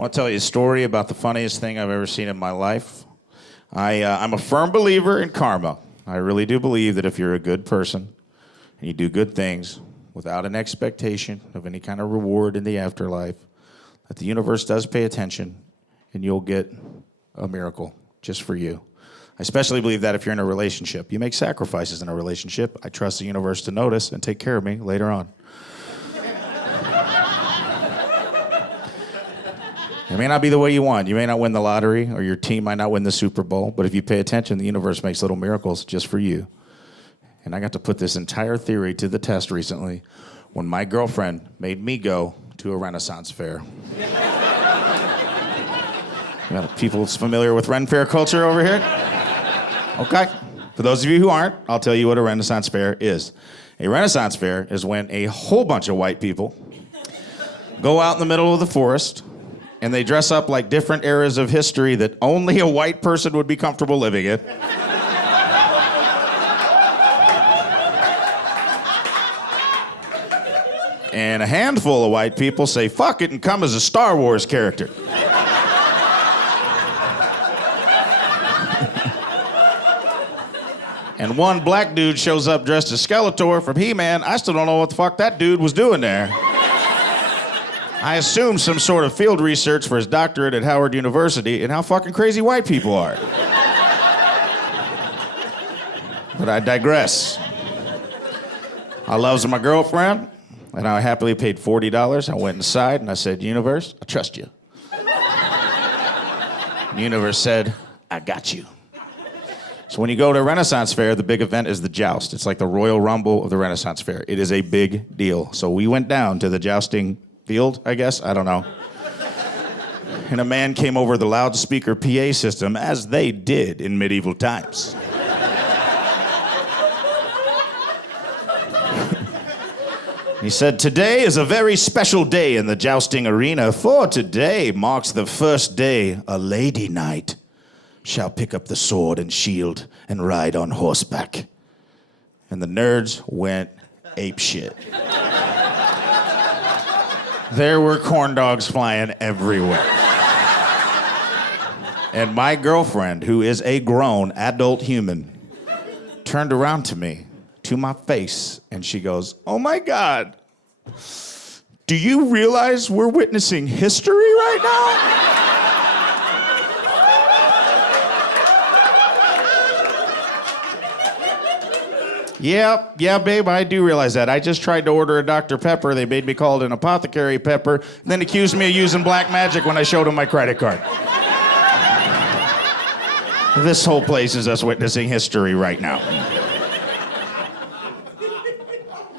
want to tell you a story about the funniest thing I've ever seen in my life. I'm a firm believer in karma. I really do believe that if you're a good person and you do good things without an expectation of any kind of reward in the afterlife, that the universe does pay attention and you'll get a miracle just for you. I especially believe that if you're in a relationship. You make sacrifices in a relationship. I trust the universe to notice and take care of me later on. It may not be the way you want. You may not win the lottery, or your team might not win the Super Bowl, but if you pay attention, the universe makes little miracles just for you. And I got to put this entire theory to the test recently when my girlfriend made me go to a Renaissance fair. You got people familiar with Ren Fair culture over here? Okay. For those of you who aren't, I'll tell you what a Renaissance fair is. A Renaissance fair is when a whole bunch of white people go out in the middle of the forest and they dress up like different eras of history that only a white person would be comfortable living in. And a handful of white people say, fuck it, and come as a Star Wars character. And one black dude shows up dressed as Skeletor from He-Man. I still don't know what the fuck that dude was doing there. I assume some sort of field research for his doctorate at Howard University and how fucking crazy white people are. But I digress. I loves my girlfriend, and I happily paid $40. I went inside and I said, universe, I trust you. The universe said, I got you. So when you go to a Renaissance fair, the big event is the joust. It's like the Royal Rumble of the Renaissance fair. It is a big deal. So we went down to the jousting field, I guess, I don't know. And a man came over the loudspeaker PA system, as they did in medieval times. He said, today is a very special day in the jousting arena, for today marks the first day a lady knight shall pick up the sword and shield and ride on horseback. And the nerds went apeshit. There were corn dogs flying everywhere. And my girlfriend, who is a grown adult human, turned around to me, to my face, and she goes, oh my God, do you realize we're witnessing history right now? Yeah, babe, I do realize that. I just tried to order a Dr. Pepper. They made me call it an apothecary pepper, and then accused me of using black magic when I showed them my credit card. This whole place is us witnessing history right now.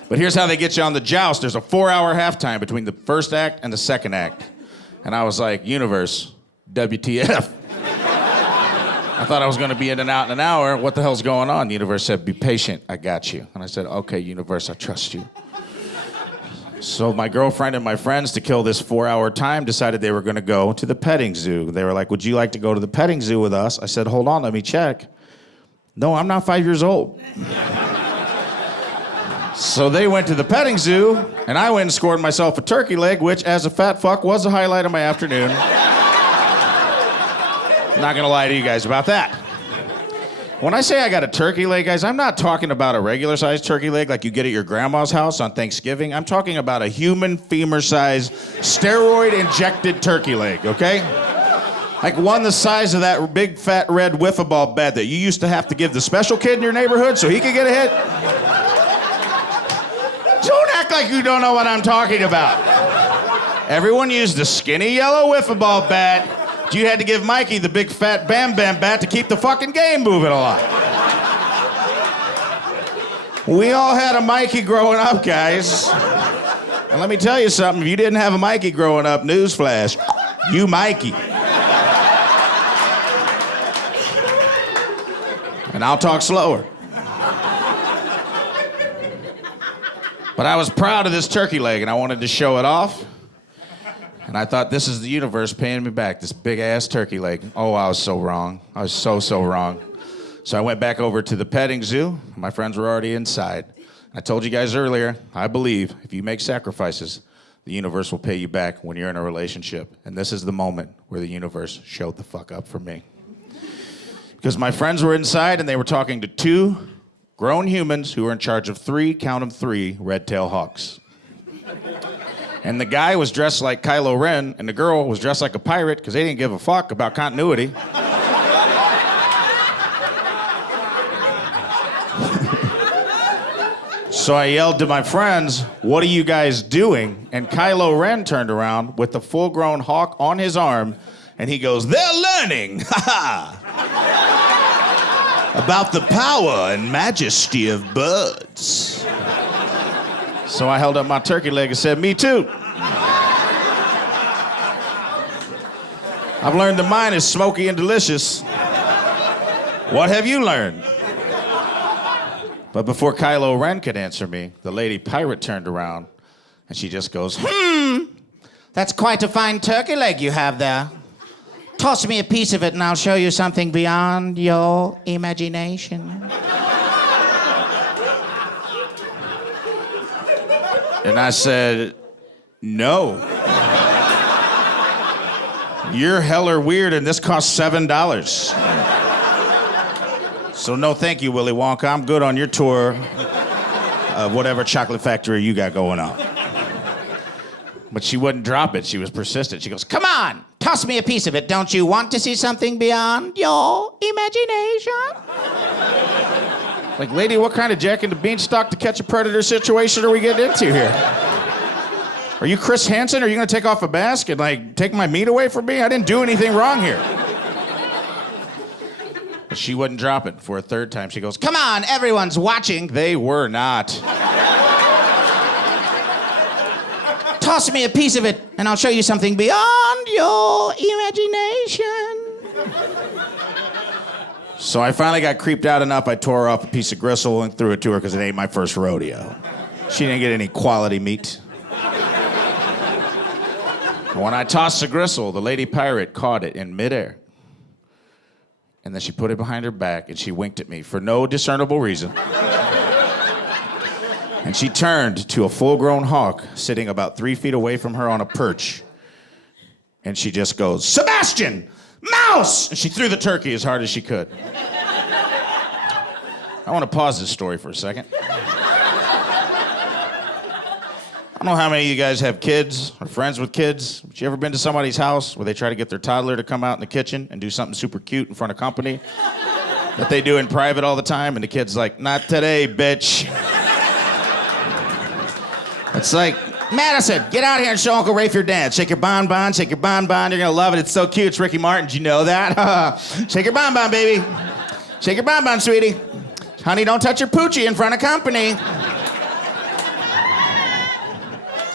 But here's how they get you on the joust. There's a 4-hour halftime between the first act and the second act. And I was like, universe, WTF. I thought I was going to be in and out in an hour. What the hell's going on? The universe said, be patient. I got you. And I said, okay, universe, I trust you. So my girlfriend and my friends, to kill this 4-hour time, decided they were going to go to the petting zoo. They were like, would you like to go to the petting zoo with us? I said, hold on, let me check. No, I'm not 5 years old. So they went to the petting zoo, and I went and scored myself a turkey leg, which, as a fat fuck, was the highlight of my afternoon. Not gonna lie to you guys about that. When I say I got a turkey leg, guys, I'm not talking about a regular-sized turkey leg like you get at your grandma's house on Thanksgiving. I'm talking about a human femur-sized, steroid-injected turkey leg, okay? Like one the size of that big, fat, red wiffle ball bed that you used to have to give the special kid in your neighborhood so he could get a hit. Don't act like you don't know what I'm talking about. Everyone used the skinny yellow wiffle ball bat. You had to give Mikey the big fat bam bam bat to keep the fucking game moving along. We all had a Mikey growing up, guys. And let me tell you something, if you didn't have a Mikey growing up, newsflash, you Mikey. And I'll talk slower. But I was proud of this turkey leg and I wanted to show it off. And I thought, this is the universe paying me back, this big-ass turkey leg. Oh, I was so wrong. I was so wrong. So I went back over to the petting zoo. My friends were already inside. I told you guys earlier, I believe if you make sacrifices, The universe will pay you back when you're in a relationship. And this is the moment where the universe showed the fuck up for me. Because my friends were inside and they were talking to 2 grown humans who were in charge of 3, count them 3, red-tailed hawks. And the guy was dressed like Kylo Ren and the girl was dressed like a pirate because they didn't give a fuck about continuity. So I yelled to my friends, "What are you guys doing?" And Kylo Ren turned around with the full-grown hawk on his arm, and he goes, "They're learning, about the power and majesty of birds." So I held up my turkey leg and said, "Me too." I've learned that mine is smoky and delicious. What have you learned? But before Kylo Ren could answer me, the lady pirate turned around and she just goes, "That's quite a fine turkey leg you have there. Toss me a piece of it and I'll show you something beyond your imagination." And I said, "No. You're hella weird and this costs $7. So no thank you, Willy Wonka. I'm good on your tour of whatever chocolate factory you got going on." But she wouldn't drop it. She was persistent. She goes, "Come on, toss me a piece of it. Don't you want to see something beyond your imagination?" Like, lady, what kind of Jack and the Beanstalk to catch a predator situation are we getting into here? Are you Chris Hansen? Are you gonna take off a mask and like take my meat away from me? I didn't do anything wrong here. But she wouldn't drop it. For a third time, she goes, "Come on, everyone's watching." They were not. "Toss me a piece of it, and I'll show you something beyond your imagination." So I finally got creeped out enough, I tore off a piece of gristle and threw it to her because it ain't my first rodeo. She didn't get any quality meat. When I tossed the gristle, the lady pirate caught it in midair. And then she put it behind her back and she winked at me for no discernible reason. And she turned to a full-grown hawk sitting about 3 feet away from her on a perch. And she just goes, "Sebastian, mouse!" And she threw the turkey as hard as she could. I want to pause this story for a second. I don't know how many of you guys have kids or friends with kids, but you ever been to somebody's house where they try to get their toddler to come out in the kitchen and do something super cute in front of company that they do in private all the time, and the kid's like, "Not today, bitch." It's like, "Madison, get out here and show Uncle Rafe your dance. Shake your bonbon, shake your bonbon. You're gonna love it. It's so cute. It's Ricky Martin. Did you know that? Shake your bonbon, baby. Shake your bonbon, sweetie. Honey, don't touch your poochie in front of company."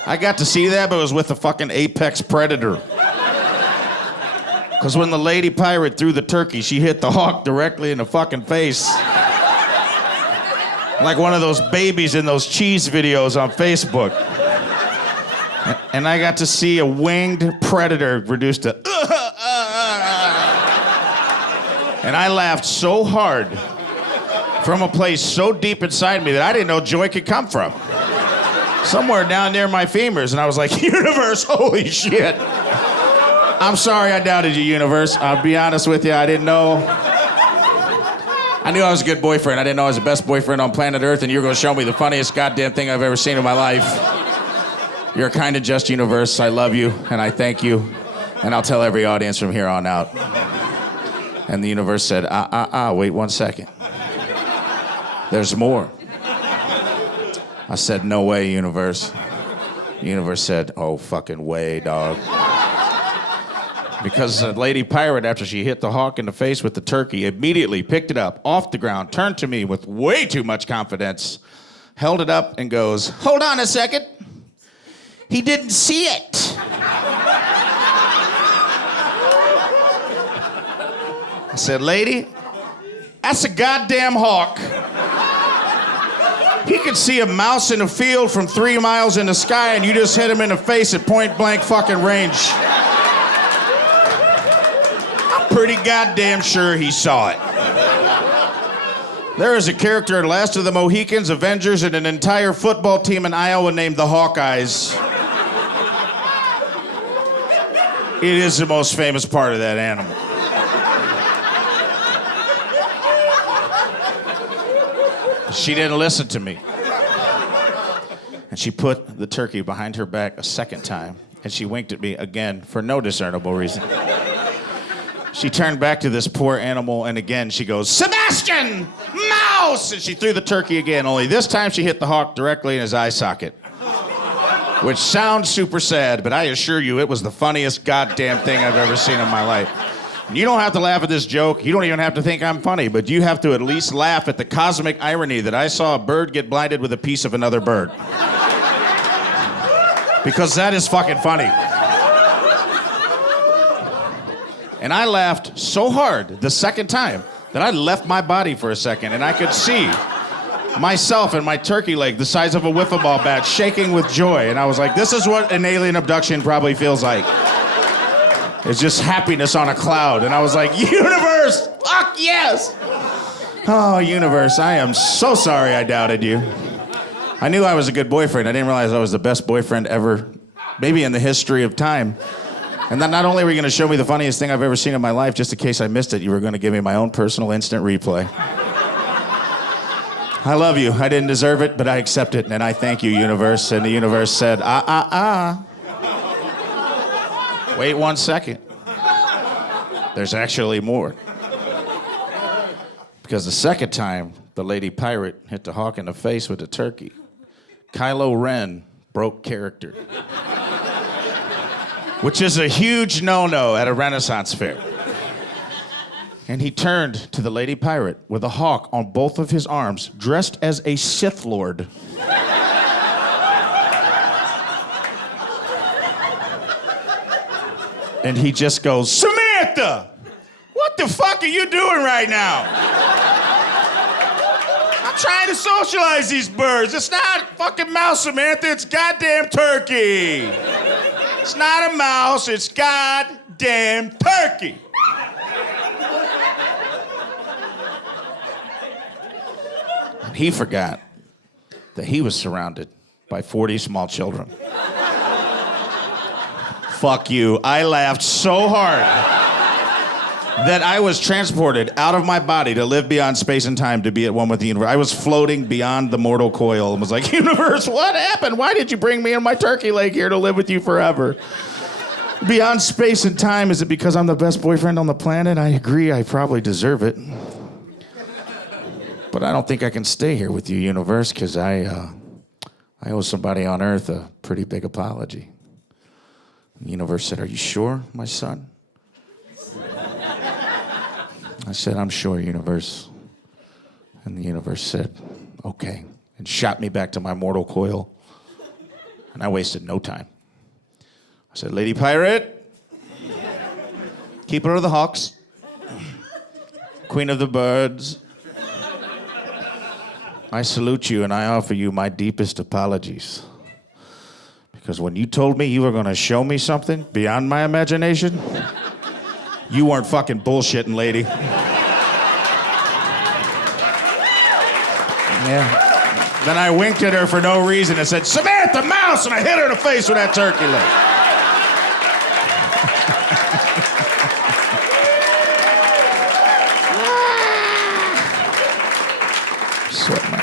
I got to see that, but it was with a fucking apex predator. Because when the lady pirate threw the turkey, she hit the hawk directly in the fucking face. Like one of those babies in those cheese videos on Facebook. And I got to see a winged predator reduced to... And I laughed so hard from a place so deep inside me that I didn't know joy could come from. Somewhere down near my femurs, and I was like, "Universe, holy shit." I'm sorry I doubted you, universe. I'll be honest with you, I didn't know. I knew I was a good boyfriend. I didn't know I was the best boyfriend on planet Earth, and you were gonna show me the funniest goddamn thing I've ever seen in my life. You're a kind and just universe. I love you, and I thank you, and I'll tell every audience from here on out. And the universe said, wait 1 second. There's more. I said, "No way, universe." The universe said, "Oh, fucking way, dog." Because the lady pirate, after she hit the hawk in the face with the turkey, immediately picked it up off the ground, turned to me with way too much confidence, held it up and goes, "Hold on a second. He didn't see it." I said, "Lady, that's a goddamn hawk. He could see a mouse in a field from 3 miles in the sky, and you just hit him in the face at point blank fucking range. I'm pretty goddamn sure he saw it." There is a character in Last of the Mohicans, Avengers, and an entire football team in Iowa named the Hawkeyes. It is the most famous part of that animal. She didn't listen to me. And she put the turkey behind her back a second time, and she winked at me again for no discernible reason. She turned back to this poor animal, and again she goes, "Sebastian! Mouse!" And she threw the turkey again, only this time she hit the hawk directly in his eye socket. Which sounds super sad, but I assure you it was the funniest goddamn thing I've ever seen in my life. You don't have to laugh at this joke. You don't even have to think I'm funny, but you have to at least laugh at the cosmic irony that I saw a bird get blinded with a piece of another bird. Because that is fucking funny. And I laughed so hard the second time that I left my body for a second, and I could see myself and my turkey leg the size of a wiffle ball bat shaking with joy. And I was like, this is what an alien abduction probably feels like. It's just happiness on a cloud. And I was like, universe, fuck yes. Oh, universe, I am so sorry I doubted you. I knew I was a good boyfriend. I didn't realize I was the best boyfriend ever, maybe in the history of time. And then not only were you going to show me the funniest thing I've ever seen in my life, just in case I missed it, you were going to give me my own personal instant replay. I love you. I didn't deserve it, but I accept it, and I thank you, universe. And the universe said, Wait 1 second. There's actually more. Because the second time the lady pirate hit the hawk in the face with the turkey, Kylo Ren broke character. Which is a huge no-no at a Renaissance fair. And he turned to the lady pirate with a hawk on both of his arms, dressed as a Sith Lord. And he just goes, "Samantha, what the fuck are you doing right now? I'm trying to socialize these birds. It's not fucking mouse, Samantha, it's goddamn turkey. It's not a mouse, it's goddamn turkey." He forgot that he was surrounded by 40 small children. Fuck you. I laughed so hard that I was transported out of my body to live beyond space and time to be at one with the universe. I was floating beyond the mortal coil and was like, universe, what happened? Why did you bring me and my turkey leg here to live with you forever? Beyond space and time, is it because I'm the best boyfriend on the planet? I agree, I probably deserve it. But I don't think I can stay here with you, universe, because I owe somebody on Earth a pretty big apology. The universe said, "Are you sure, my son?" I said, "I'm sure, universe." And the universe said, "Okay," and shot me back to my mortal coil. And I wasted no time. I said, "Lady Pirate, keeper of the hawks, queen of the birds, I salute you and I offer you my deepest apologies. Because when you told me you were going to show me something beyond my imagination, you weren't fucking bullshitting, lady." Yeah. Then I winked at her for no reason and said, "Samantha, mouse!" and I hit her in the face with that turkey leg. Sweat my